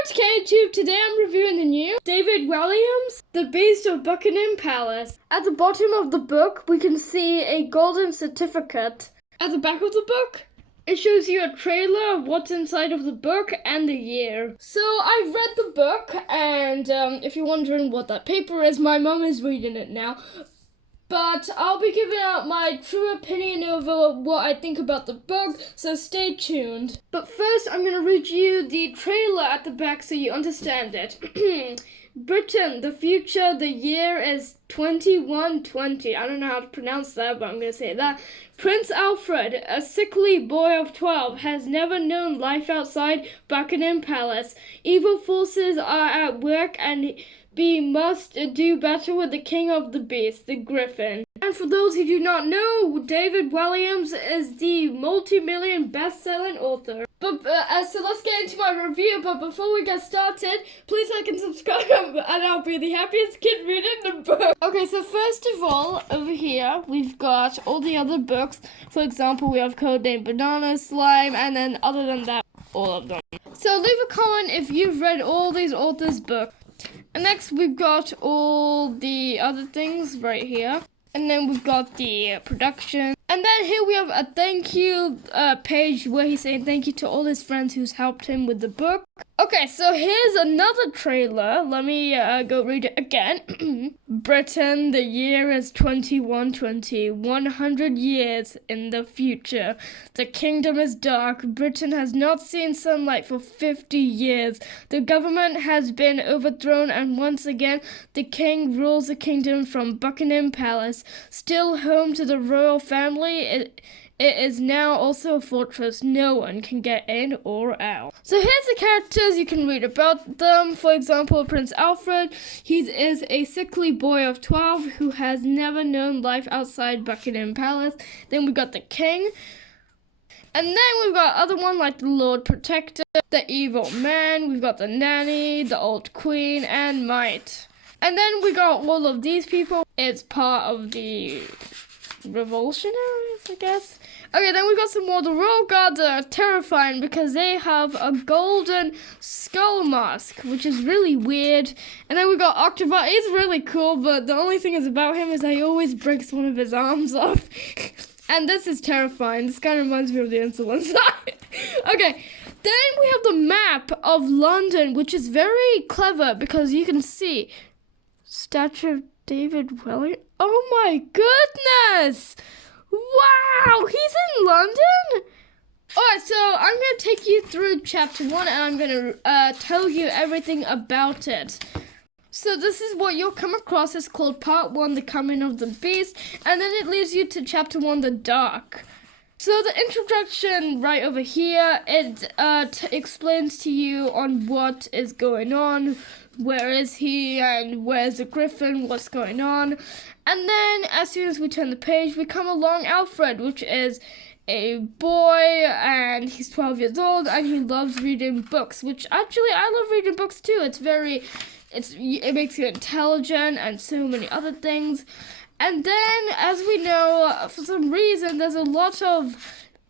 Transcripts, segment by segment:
Welcome to KTube. Today I'm reviewing the new David Walliams, The Beast of Buckingham Palace. At the bottom of the book, we can see a golden certificate. At the back of the book, it shows you a trailer of what's inside of the book and the year. So I've read the book, and if you're wondering what that paper is, my mum is reading it now. But I'll be giving out my true opinion over what I think about the book, so stay tuned. But first, I'm going to read you the trailer at the back so you understand it. Britain, the future, the year is 2120. I don't know how to pronounce that, but I'm going to say that. Prince Alfred, a sickly boy of 12, has never known life outside Buckingham Palace. Evil forces are at work and we must do battle with the king of the beasts, the griffin. And for those who do not know, David Walliams is the multi-million best-selling author. But so let's get into my review. But before we get started, please like and subscribe, and I'll be the happiest kid reading the book. Okay, so first of all, over here we've got all the other books. For example, we have Codename Banana Slime, and then other than that, all of them. So leave a comment if you've read all these authors' books. And next we've got all the other things right here. And then we've got the production. And then here we have a thank you page where he's saying thank you to all his friends who's helped him with the book. Okay, so here's another trailer. Let me go read it again. Britain, the year is 2120. 100 years in the future. The kingdom is dark. Britain has not seen sunlight for 50 years. The government has been overthrown, and once again, the king rules the kingdom from Buckingham Palace. Still home to the royal family, it is now also a fortress. No one can get in or out. So here's the characters. You can read about them. For example, Prince Alfred. He is a sickly boy of 12 who has never known life outside Buckingham Palace. Then we got the king. And then we've got other one like the Lord Protector, the evil man. We've got the nanny, the old queen, and Might. And then we got all of these people. It's part of the revolutionaries, I guess. Okay, then we got some more. The royal guards are terrifying because they have a golden skull mask, which is really weird. And then we got Octobot. He's really cool, but the only thing is about him is that he always breaks one of his arms off. And this is terrifying. This kind of reminds me of the Insolence side. Okay, then we have the map of London, which is very clever because you can see Statue of David Walliams. Oh my goodness! Wow, he's in London? Alright, so I'm going to take you through chapter 1 and I'm going to tell you everything about it. So this is what you'll come across. It's called Part 1, The Coming of the Beast, and then it leads you to chapter 1, The Dark. So the introduction right over here, it explains to you on what is going on, where is he, and where's the griffin, what's going on. And then as soon as we turn the page, we come along Alfred, which is a boy, and he's 12 years old, and he loves reading books, which actually I love reading books too. It makes you intelligent and so many other things. And then, as we know, for some reason, there's a lot of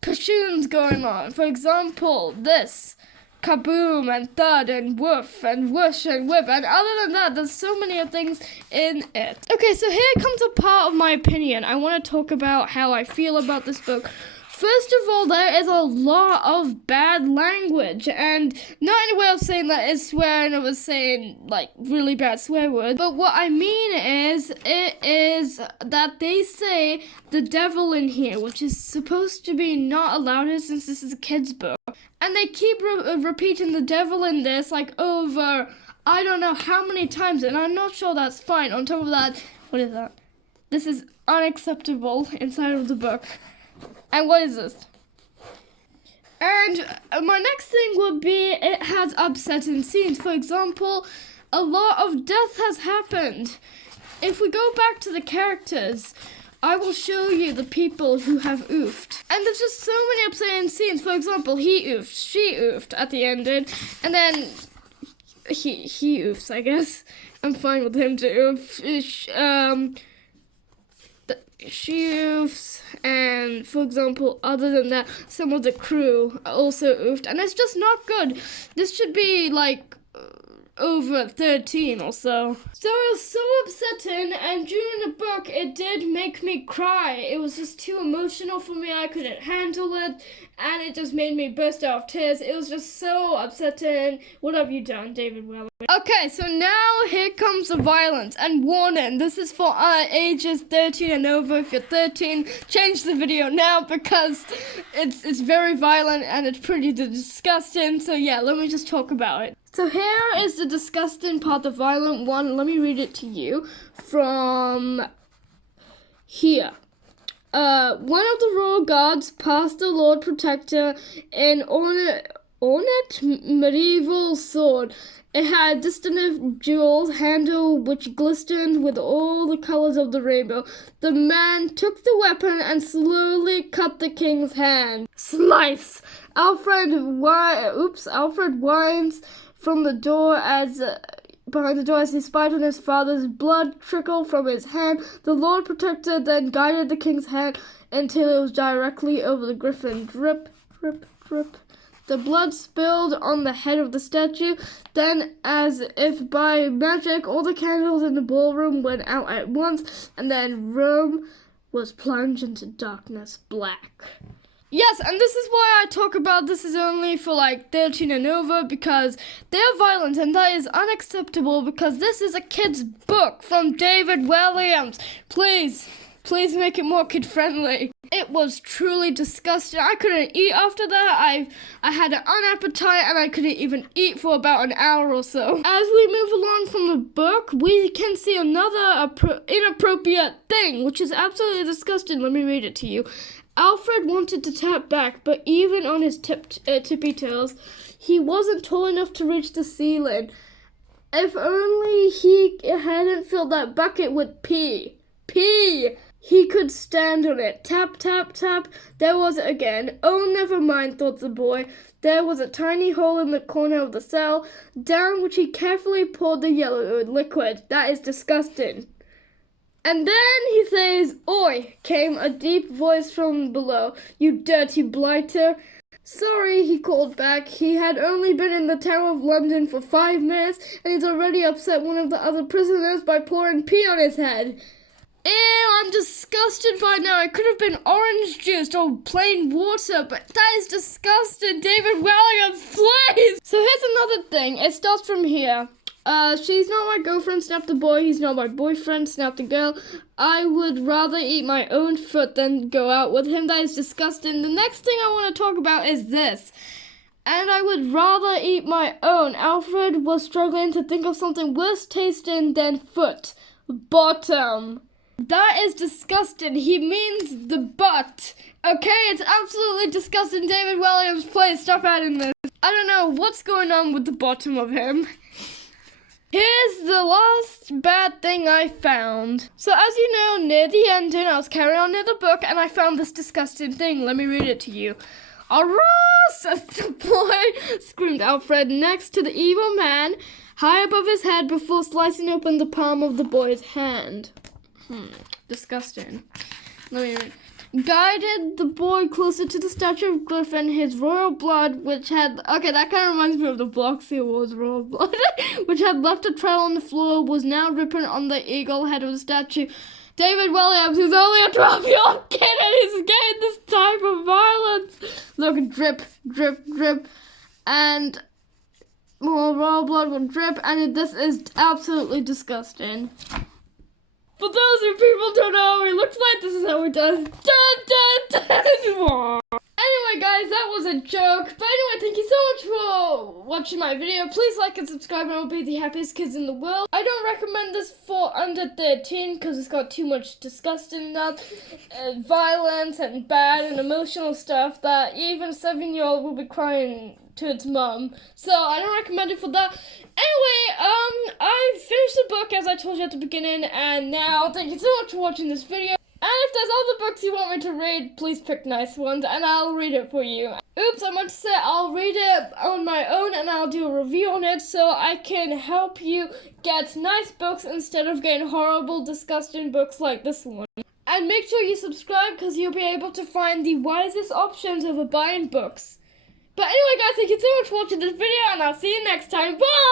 passions going on. For example, this. Kaboom and thud and woof and whoosh and whip. And other than that, there's so many things in it. Okay, so here comes a part of my opinion. I want to talk about how I feel about this book. First of all, there is a lot of bad language, and not in a way of saying that it's swearing or was saying like really bad swear words, but what I mean is, it is that they say the devil in here, which is supposed to be not allowed since this is a kid's book, and they keep repeating the devil in this like over I don't know how many times, and I'm not sure that's fine. On top of that, what is that? This is unacceptable inside of the book. And what is this? And my next thing would be it has upsetting scenes. For example, a lot of death has happened. If we go back to the characters, I will show you the people who have oofed. And there's just so many upsetting scenes. For example, he oofed, she oofed at the ending, and then he oofs, I guess. I'm fine with him to oof. She oofs, and for example, other than that, some of the crew also oofed, and it's just not good. This should be like over 13 or so. So it was so upsetting, and during the book it did make me cry. It was just too emotional for me. I couldn't handle it, and it just made me burst out of tears. It was just so upsetting. What have you done, David Welling? Okay, so now here comes the violence, and warning, this is for ages 13 and over. If you're 13, change the video now because it's very violent and it's pretty disgusting. So yeah, let me just talk about it. So here is the disgusting part, the violent one. Let me read it to you from here. One of the royal guards passed the Lord Protector an ornate medieval sword. It had distinctive jewels handle which glistened with all the colors of the rainbow. The man took the weapon and slowly cut the king's hand. Slice! Alfred whines from the door behind the door as he spied on his father's blood trickle from his hand. The Lord Protector then guided the king's hand until it was directly over the griffin. Drip, drip, drip. The blood spilled on the head of the statue. Then, as if by magic, all the candles in the ballroom went out at once, and then Rome was plunged into darkness black. Yes, and this is why I talk about this is only for like 13 and over, because they're violent, and that is unacceptable because this is a kid's book from David Walliams. Please make it more kid-friendly. It was truly disgusting. I couldn't eat after that. I had an unappetite and I couldn't even eat for about an hour or so. As we move along from the book, we can see another inappropriate thing, which is absolutely disgusting. Let me read it to you. Alfred wanted to tap back, but even on his tippy toes, he wasn't tall enough to reach the ceiling. If only he hadn't filled that bucket with pee. He could stand on it. Tap, tap, tap. There was it again. Oh, never mind, thought the boy. There was a tiny hole in the corner of the cell, down which he carefully poured the yellow liquid. That is disgusting. And then he says, "Oi," came a deep voice from below. "You dirty blighter." "Sorry," he called back. He had only been in the Tower of London for 5 minutes, and he's already upset one of the other prisoners by pouring pee on his head. Ew, I'm disgusted by now. It could have been orange juice or plain water, but that is disgusting. David Walliams, please! So here's another thing. It starts from here. She's not my girlfriend, snapped the boy. He's not my boyfriend, snapped the girl. I would rather eat my own foot than go out with him. That is disgusting. The next thing I want to talk about is this. And I would rather eat my own. Alfred was struggling to think of something worse tasting than foot. Bottom. That is disgusting. He means the butt. Okay, it's absolutely disgusting. David Walliams, please stop adding this. I don't know what's going on with the bottom of him. Here's the last bad thing I found. So as you know, near the ending, I was carrying on near the book, and I found this disgusting thing. Let me read it to you. "Arrah!" said the boy, screamed Alfred, next to the evil man, high above his head before slicing open the palm of the boy's hand. Disgusting. Let me read. Guided the boy closer to the statue of Griffin, his royal blood, which had... Okay, that kind of reminds me of the Bloxy Awards royal blood, which had left a trail on the floor, was now dripping on the eagle head of the statue. David Walliams is only a 12-year-old kid and he's getting this type of violence. Look, drip, drip, drip, and more royal blood will drip, and this is absolutely disgusting. For those who people don't know how he looks like, this is how he does. Dun, dun, dun. Anyway, guys, that was a joke. But anyway, thank you so much for watching my video. Please like and subscribe, and I'll be the happiest kids in the world. I don't recommend this for under 13 because it's got too much disgusting violence and bad and emotional stuff that even a 7-year-old will be crying to its mum. So I don't recommend it for that. Anyway, I finished the book as I told you at the beginning, and now thank you so much for watching this video. And if there's other books you want me to read, please pick nice ones, and I'll read it for you. Oops, I meant to say I'll read it on my own, and I'll do a review on it, so I can help you get nice books instead of getting horrible, disgusting books like this one. And make sure you subscribe, because you'll be able to find the wisest options over buying books. But anyway, guys, thank you so much for watching this video, and I'll see you next time. Bye!